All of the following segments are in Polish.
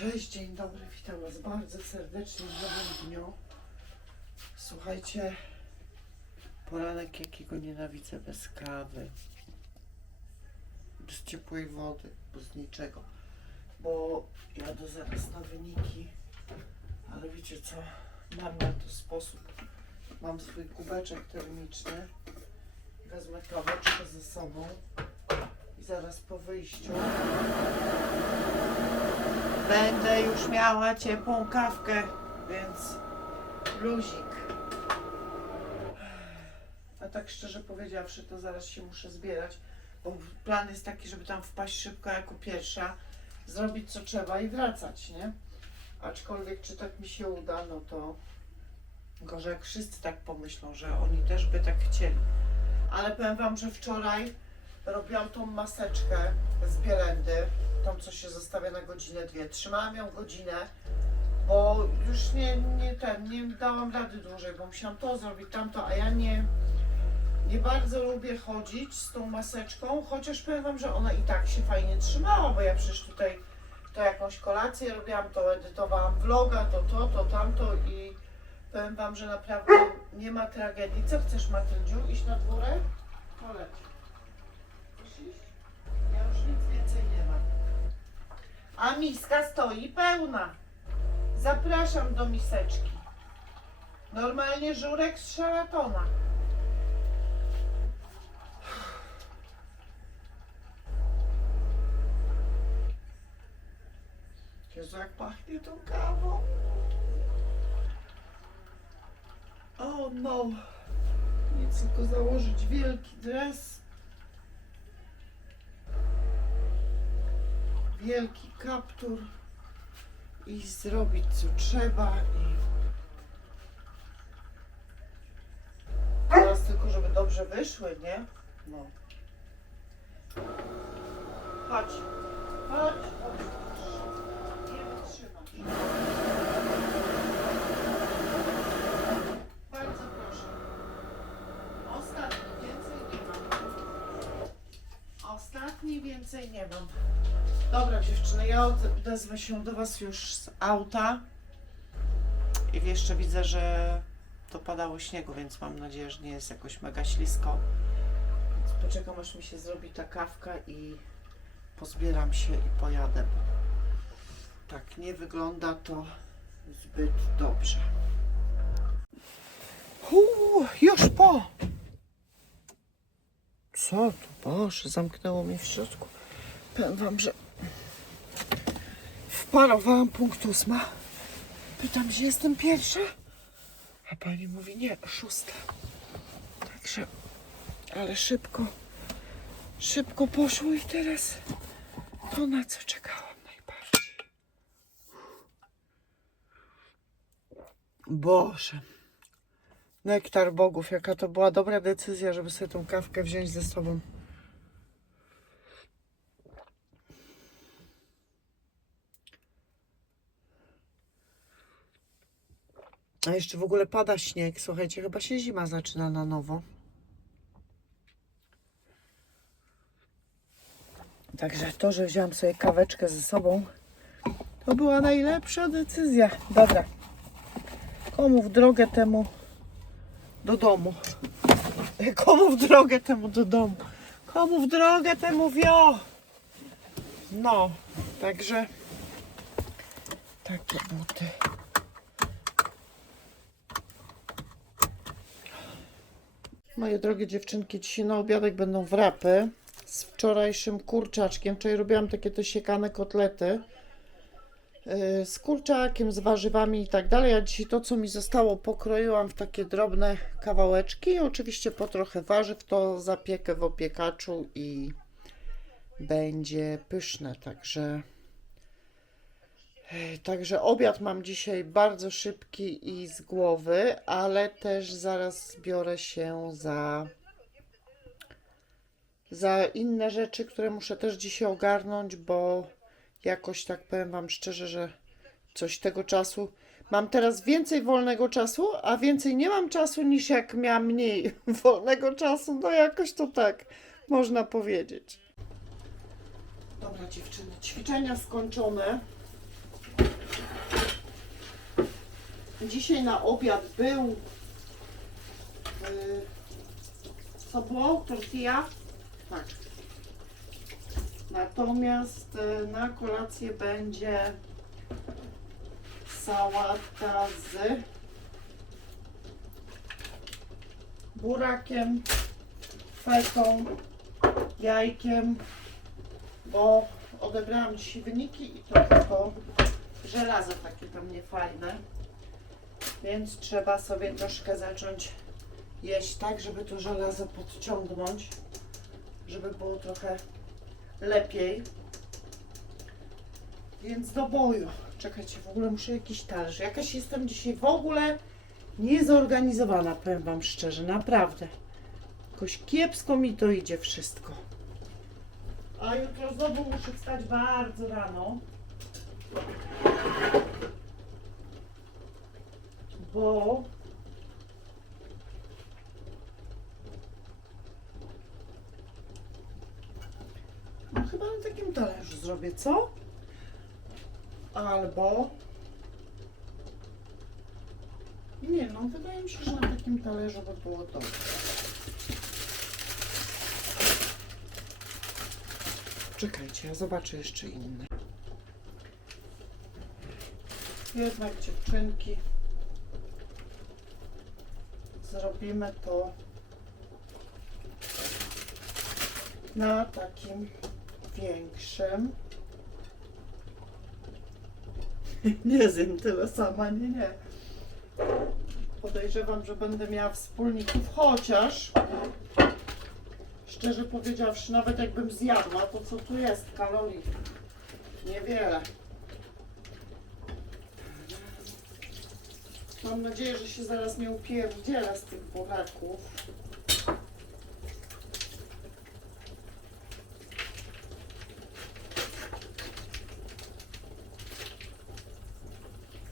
Cześć, dzień dobry, witam Was bardzo serdecznie w nowym dniu. Słuchajcie, poranek jakiego nienawidzę bez kawy, bez ciepłej wody, bez niczego, bo jadę zaraz na wyniki, ale wiecie co, mam na to sposób. Mam swój kubeczek termiczny, wezmę kaweczkę ze sobą i zaraz po wyjściu Będę już miała ciepłą kawkę, więc luzik. A tak szczerze powiedziawszy, to zaraz się muszę zbierać, bo plan jest taki, żeby tam wpaść szybko jako pierwsza, zrobić co trzeba i wracać, nie? Aczkolwiek czy tak mi się uda, no to gorzej jak wszyscy tak pomyślą, że oni też by tak chcieli. Ale powiem Wam, że wczoraj robiłam tą maseczkę z bielendy, tą co się zostawia na godzinę dwie. Trzymałam ją godzinę, bo już nie, nie ten, nie dałam rady dłużej, bo musiałam to zrobić, tamto, a ja nie, nie bardzo lubię chodzić z tą maseczką, chociaż powiem Wam, że ona i tak się fajnie trzymała, bo ja przecież tutaj to jakąś kolację robiłam, to edytowałam vloga, to to, to tamto i powiem Wam, że naprawdę nie ma tragedii. Co chcesz Matyldziu? Iść na dworek? Poleć. Chcesz iść? Ja już nic więcej nie mam. A miska stoi pełna. Zapraszam do miseczki. Normalnie żurek z szaratona. Jezu, jak pachnie tą kawą. O no. Nic, tylko założyć wielki dres. Wielki kaptur. I zrobić co trzeba. I... Teraz tylko, żeby dobrze wyszły, nie? No. Chodź. Chodź. Chodź. Bardzo proszę. Ostatni, więcej nie mam. Ostatni, więcej nie mam. Dobra dziewczyny, ja odezwę się do Was już z auta. I jeszcze widzę, że to padało śniegu, więc mam nadzieję, że nie jest jakoś mega ślisko. Więc poczekam, aż mi się zrobi ta kawka i pozbieram się i pojadę. Bo tak nie wygląda to zbyt dobrze. Uuu, już po! Co to? Boże, zamknęło mnie w środku. Powiem wam, że wparowałam punkt ósma. Pytam, gdzie jestem pierwsza? A pani mówi, nie, szósta. Także, ale szybko, szybko poszło i teraz to, na co czekałam najbardziej. Boże. Nektar bogów, jaka to była dobra decyzja, żeby sobie tą kawkę wziąć ze sobą. A jeszcze w ogóle pada śnieg. Słuchajcie, chyba się zima zaczyna na nowo. Także to, że wziąłam sobie kaweczkę ze sobą, to była najlepsza decyzja. Dobra. Komu w drogę temu do domu. Komu w drogę temu do domu. Komu w drogę temu wio. No, także takie buty. Moje drogie dziewczynki, dzisiaj na obiadek będą wrapy z wczorajszym kurczaczkiem. Wczoraj robiłam takie te siekane kotlety yy, z kurczakiem, z warzywami i tak dalej. A dzisiaj to, co mi zostało, pokroiłam w takie drobne kawałeczki. Oczywiście po trochę warzyw to zapiekę w opiekaczu i będzie pyszne. Także, także obiad mam dzisiaj bardzo szybki i z głowy, ale też zaraz biorę się za za inne rzeczy, które muszę też dzisiaj ogarnąć, bo jakoś tak powiem Wam szczerze, że coś tego czasu. Mam teraz więcej wolnego czasu, a więcej nie mam czasu niż jak miałam mniej wolnego czasu. No jakoś to tak można powiedzieć. Dobra dziewczyny, ćwiczenia skończone. Dzisiaj na obiad był. Yy, co było? Tortilla? Tak. Natomiast y, na kolację będzie sałata z burakiem, fetą, jajkiem, bo odebrałam dzisiaj wyniki i to tylko żelazo takie tam niefajne, więc trzeba sobie troszkę zacząć jeść tak, żeby to żelazo podciągnąć, żeby było trochę lepiej. Więc do boju. Czekajcie, w ogóle muszę jakiś talerz. Jakaś jestem dzisiaj w ogóle niezorganizowana, powiem Wam szczerze, naprawdę. Jakoś kiepsko mi to idzie wszystko. A jutro znowu muszę wstać bardzo rano. Bo no chyba na takim talerzu zrobię, co? Albo nie no, wydaje mi się, że na takim talerzu by było dobrze. Czekajcie, ja zobaczę jeszcze inne. Jednak dziewczynki zrobimy to na takim większym. Nie zjem tyle sama, nie, nie. Podejrzewam, że będę miała wspólników, chociaż szczerze powiedziawszy, nawet jakbym zjadła, to co tu jest kalorii? Niewiele. Mam nadzieję, że się zaraz nie upierdzielę z tych buraków.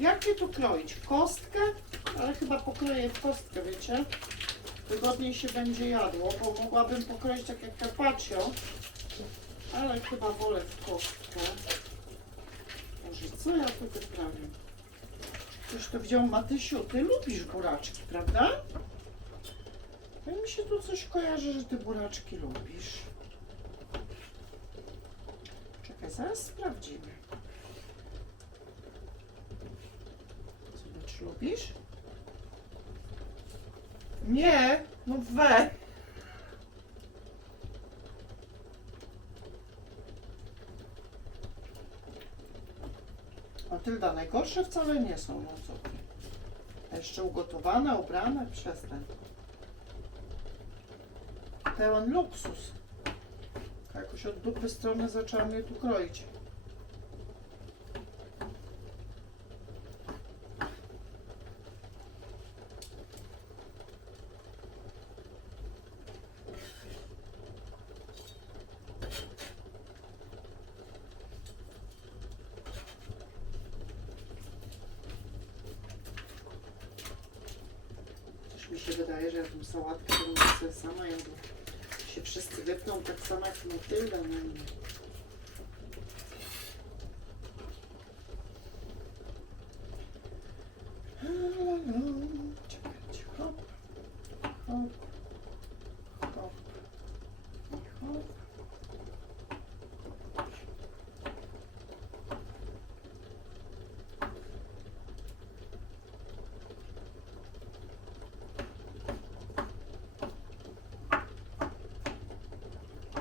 Jak je tu kroić? W kostkę? Ale chyba pokroję w kostkę, wiecie? Wygodniej się będzie jadło, bo mogłabym pokroić tak jak carpaccio, ale chyba wolę w kostkę. Może co ja tu wyprawię? Ktoś to wziął Matysiu, ty lubisz buraczki, prawda? Ja mi się tu coś kojarzy, że ty buraczki lubisz. Czekaj, zaraz sprawdzimy. Zobacz, lubisz? Nie, no we. Matylda, najgorsze wcale nie są, no. A Jeszcze ugotowane, ubrane, przestań. Pełen luksus. Jakoś od dupy strony zaczęłam je tu kroić. Mi się wydaje, że ja tą sałatkę bym sobie sama jadła. Się wszyscy wypną tak samo jak Matylda na mnie.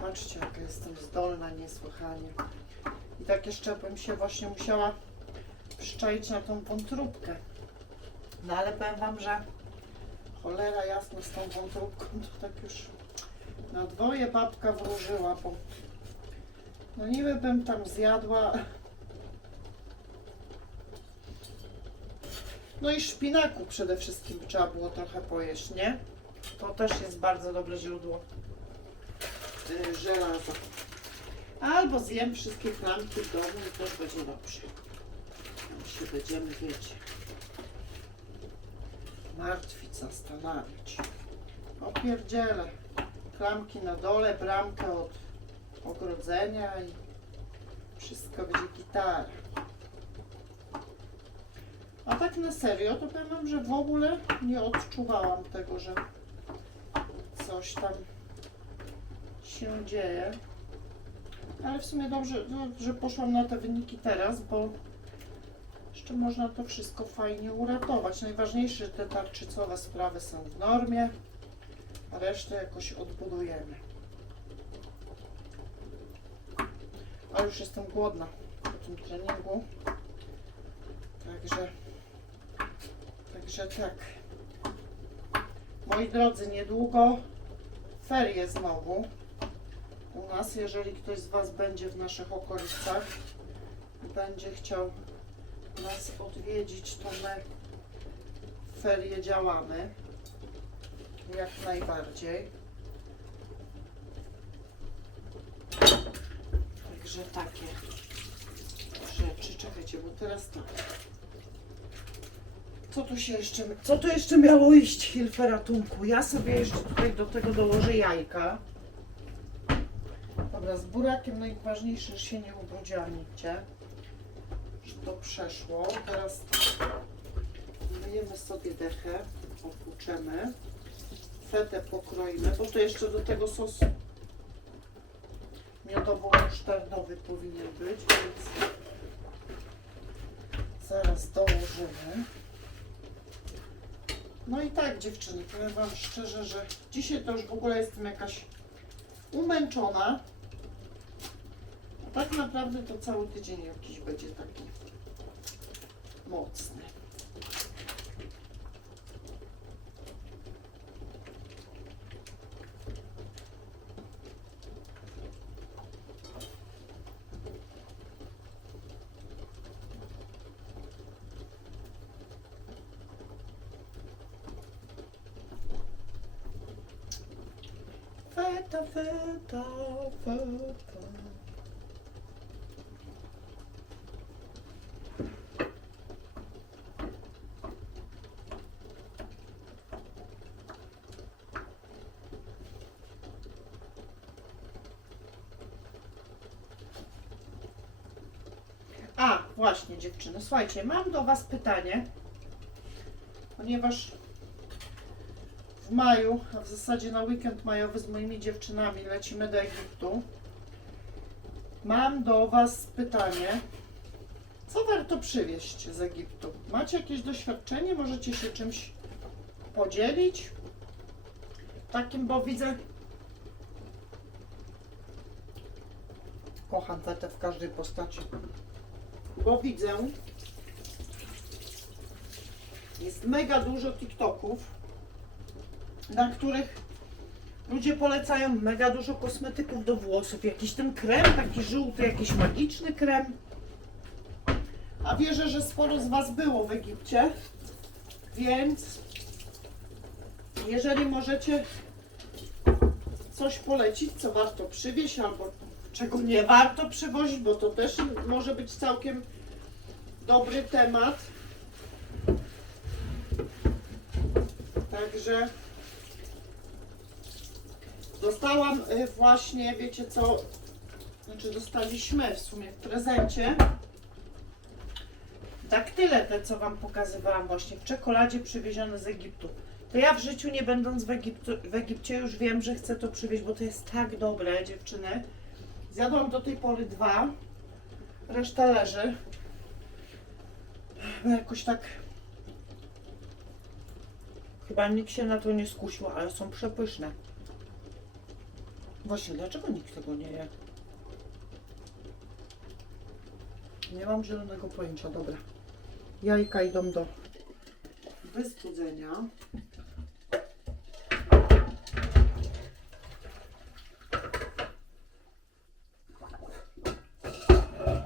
Patrzcie, jaka jestem zdolna niesłychanie. I tak jeszcze bym się właśnie musiała przyczaić na tą wątróbkę. No ale powiem Wam, że cholera jasno z tą wątróbką to tak już na dwoje babka wróżyła, bo no niby bym tam zjadła no i szpinaku przede wszystkim trzeba było trochę pojeść, nie? To też jest bardzo dobre źródło żelaza. Albo zjem wszystkie klamki w domu i też będzie dobrze. Tam się będziemy, wiecie, martwić, zastanawiać. Opierdzielę. Klamki na dole, bramkę od ogrodzenia i wszystko będzie gitara. A tak na serio, to powiem wam, że w ogóle nie odczuwałam tego, że coś tam się dzieje. Ale w sumie dobrze, no, że poszłam na te wyniki teraz, bo jeszcze można to wszystko fajnie uratować. Najważniejsze, że te tarczycowe sprawy są w normie, a resztę jakoś odbudujemy. Ale już jestem głodna po tym treningu. Także, także tak. Moi drodzy, niedługo ferie znowu u nas. Jeżeli ktoś z Was będzie w naszych okolicach będzie chciał nas odwiedzić, to my w ferie działamy. Jak najbardziej. Także takie rzeczy. Czekajcie, bo teraz tak. Co tu się jeszcze, co tu jeszcze miało iść, Hilfe ratunku? Ja sobie jeszcze tutaj do tego dołożę jajka. Dobra, z burakiem najważniejsze, że się nie ubrudzianicie. Że to przeszło. Teraz myjemy sobie dechę, opłuczemy. Fetę pokroimy, bo to jeszcze do tego sos miodowo-musztardowy powinien być, więc zaraz dołożymy. No i tak dziewczyny, powiem Wam szczerze, że dzisiaj to już w ogóle jestem jakaś umęczona. A tak naprawdę to cały tydzień jakiś będzie taki mocny. Feta, feta, feta. A, właśnie dziewczyny, słuchajcie, mam do Was pytanie, ponieważ w maju, a w zasadzie na weekend majowy z moimi dziewczynami lecimy do Egiptu. Mam do Was pytanie, co warto przywieźć z Egiptu? Macie jakieś doświadczenie? Możecie się czymś podzielić? Takim, bo widzę... Kocham tetę w każdej postaci. Bo widzę, jest mega dużo TikToków, na których ludzie polecają mega dużo kosmetyków do włosów. Jakiś ten krem, taki żółty, jakiś magiczny krem. A wierzę, że sporo z Was było w Egipcie, więc jeżeli możecie coś polecić, co warto przywieźć albo czego nie warto przywozić, bo to też może być całkiem dobry temat. Także dostałam y, właśnie, wiecie co, znaczy dostaliśmy w sumie w prezencie daktyle te, co Wam pokazywałam właśnie w czekoladzie przywiezione z Egiptu. To ja w życiu nie będąc w, Egiptu, w Egipcie już wiem, że chcę to przywieźć, bo to jest tak dobre, dziewczyny. Zjadłam do tej pory dwa, reszta leży. No Jakoś tak Chyba nikt się na to nie skusił, ale są przepyszne. Właśnie, dlaczego nikt tego nie je? Nie mam zielonego pojęcia, dobra. Jajka idą do wystudzenia.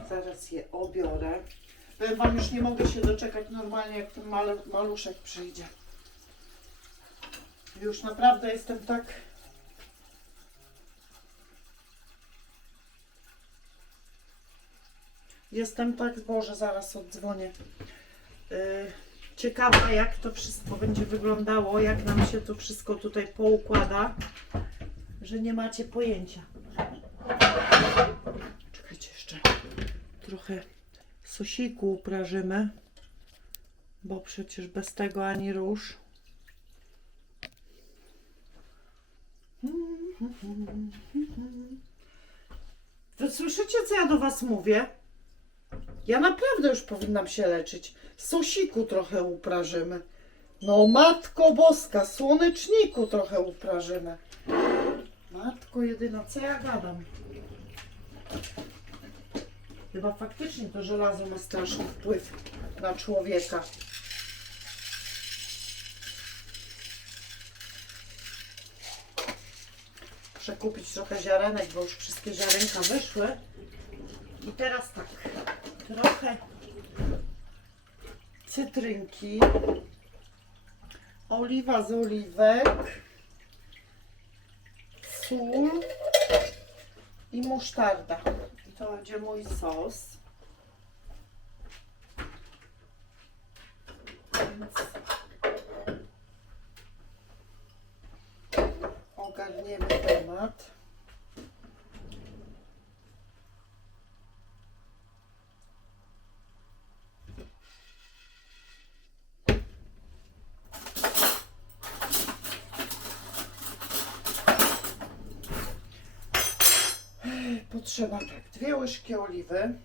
Zaraz je obiorę. Powiem Wam, już nie mogę się doczekać normalnie, jak ten mal maluszek przyjdzie. Już naprawdę jestem tak. Jestem tak, Boże, zaraz oddzwonię. Yy, ciekawa, jak to wszystko będzie wyglądało, jak nam się to wszystko tutaj poukłada, że nie macie pojęcia. Czekajcie jeszcze. Trochę sosiku uprażymy, Bo przecież bez tego ani rusz. To słyszycie, co ja do Was mówię? Ja naprawdę już powinnam się leczyć. Sosiku trochę uprażymy. No, matko boska, słoneczniku trochę uprażymy. Matko jedyna, co ja gadam? Chyba faktycznie to żelazo ma straszny wpływ na człowieka. Muszę kupić trochę ziarenek, bo już wszystkie ziarenka wyszły. I teraz tak, trochę cytrynki, oliwa z oliwek, sól i musztarda. To będzie mój sos. Więc ogarniemy temat. Potrzeba tak, dwie łyżki oliwy.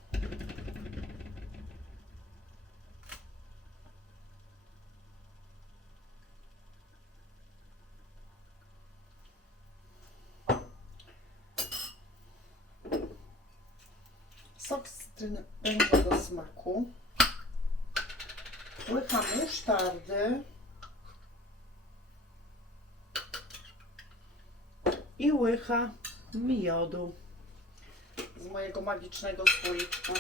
Sok cytryny będzie do smaku. Łycha musztardy. I łycha miodu z mojego magicznego słoiczka.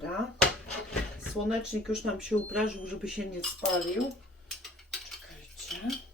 Dobra. Słonecznik już nam się uprażył, żeby się nie spalił. Czekajcie.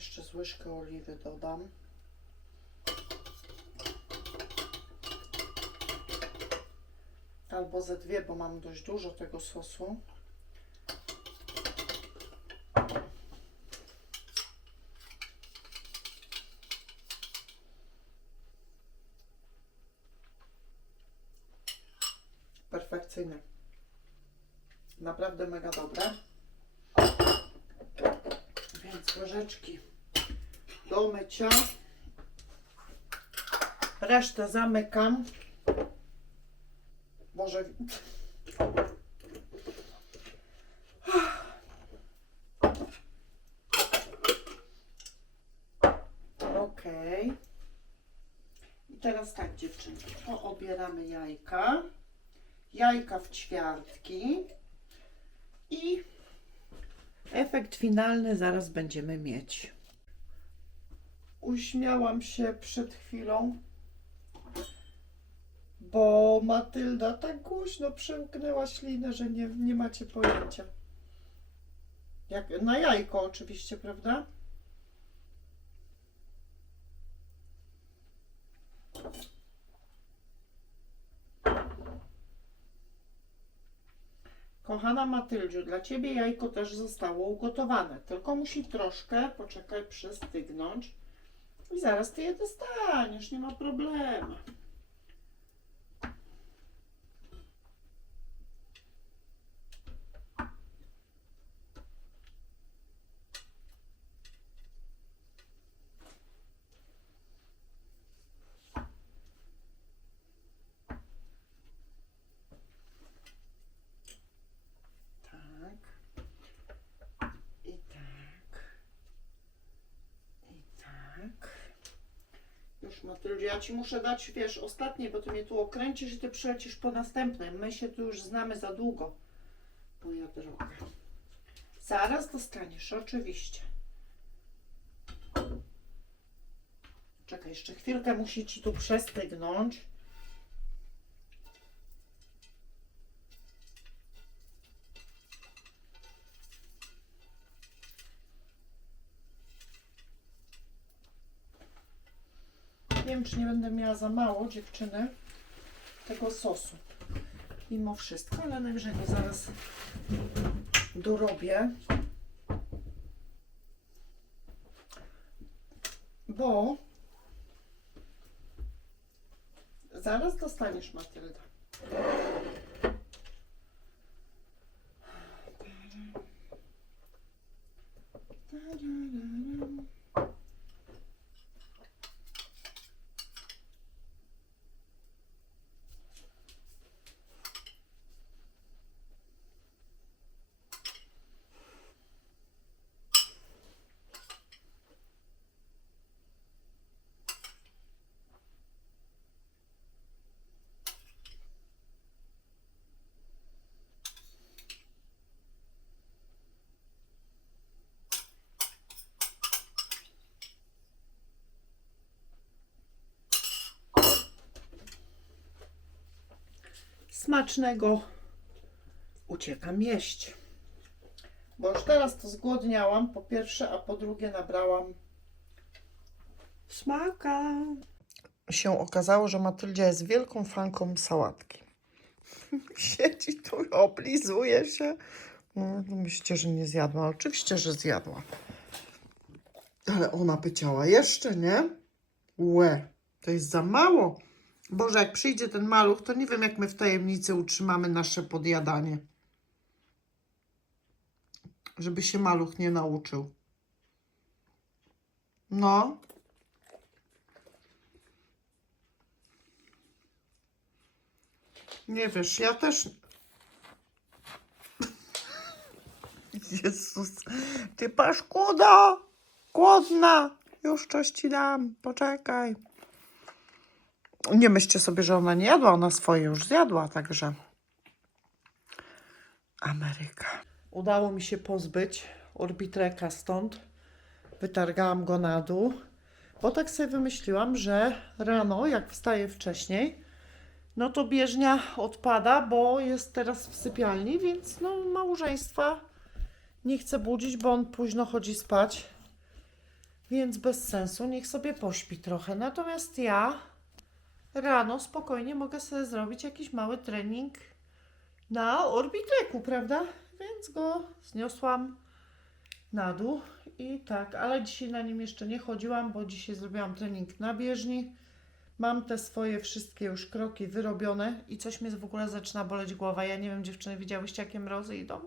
Jeszcze z łyżkę oliwy dodam. Albo ze dwie, bo mam dość dużo tego sosu. Perfekcyjne. Naprawdę mega dobre. Więc łyżeczki do mycia. Resztę zamykam. Może. Ok. I teraz tak, dziewczynki. To obieramy jajka. Jajka w ćwiartki. I Efekt finalny zaraz będziemy mieć. Uśmiałam się przed chwilą, bo Matylda tak głośno przełknęła ślinę, że nie, nie macie pojęcia. Jak, na jajko oczywiście, prawda? Kochana Matyldziu, dla Ciebie jajko też zostało ugotowane, tylko musi troszkę, poczekaj, przystygnąć i zaraz Ty je dostaniesz, nie ma problemu. Tak. Już Matyldzie, ja Ci muszę dać, wiesz, ostatnie, bo Ty mnie tu okręcisz i Ty przylecisz po następne. My się tu już znamy za długo. Moja droga. Zaraz dostaniesz, oczywiście. Czekaj, jeszcze chwilkę musi Ci tu przestygnąć. Nie będę miała za mało, dziewczyny, tego sosu. Mimo wszystko, ale najwyżej go zaraz dorobię. Bo zaraz dostaniesz, Matylda. Smacznego. Uciekam jeść. Bo już teraz to zgłodniałam, po pierwsze, a po drugie nabrałam smaka. Się okazało, że Matyldzia jest wielką fanką sałatki. Siedzi tu i oblizuje się. No, myślicie, że nie zjadła? Oczywiście, że zjadła. Ale ona by chciała jeszcze, nie? Łe, to jest za mało. Boże, jak przyjdzie ten maluch, to nie wiem, jak my w tajemnicy utrzymamy nasze podjadanie. Żeby się maluch nie nauczył. No. Nie wiesz, ja też. Jezus, ty paszkudo! Głodna! Już coś ci dam, poczekaj. Nie myślcie sobie, że ona nie jadła, ona swoje już zjadła, także. Ameryka. Udało mi się pozbyć orbitreka stąd. Wytargałam go na dół, bo tak sobie wymyśliłam, że rano, jak wstaję wcześniej, no to bieżnia odpada, bo jest teraz w sypialni, więc no małżeństwa nie chcę budzić, bo on późno chodzi spać, więc bez sensu, niech sobie pośpi trochę. Natomiast ja rano spokojnie mogę sobie zrobić jakiś mały trening na orbitreku, prawda? Więc go zniosłam na dół i tak, ale dzisiaj na nim jeszcze nie chodziłam, bo dzisiaj zrobiłam trening na bieżni. Mam te swoje wszystkie już kroki wyrobione i coś mnie w ogóle zaczyna boleć głowa. Ja nie wiem, dziewczyny, widziałyście jakie mrozy idą?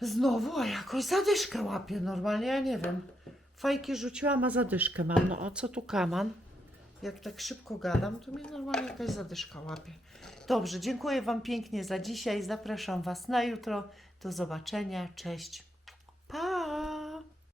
Znowu, a jakoś zadyszkę łapię normalnie, ja nie wiem. Fajki rzuciłam, a zadyszkę mam. No o co tu kaman? Jak tak szybko gadam, to mnie normalnie jakaś zadyszka łapie. Dobrze, dziękuję Wam pięknie za dzisiaj. Zapraszam Was na jutro. Do zobaczenia. Cześć. Pa!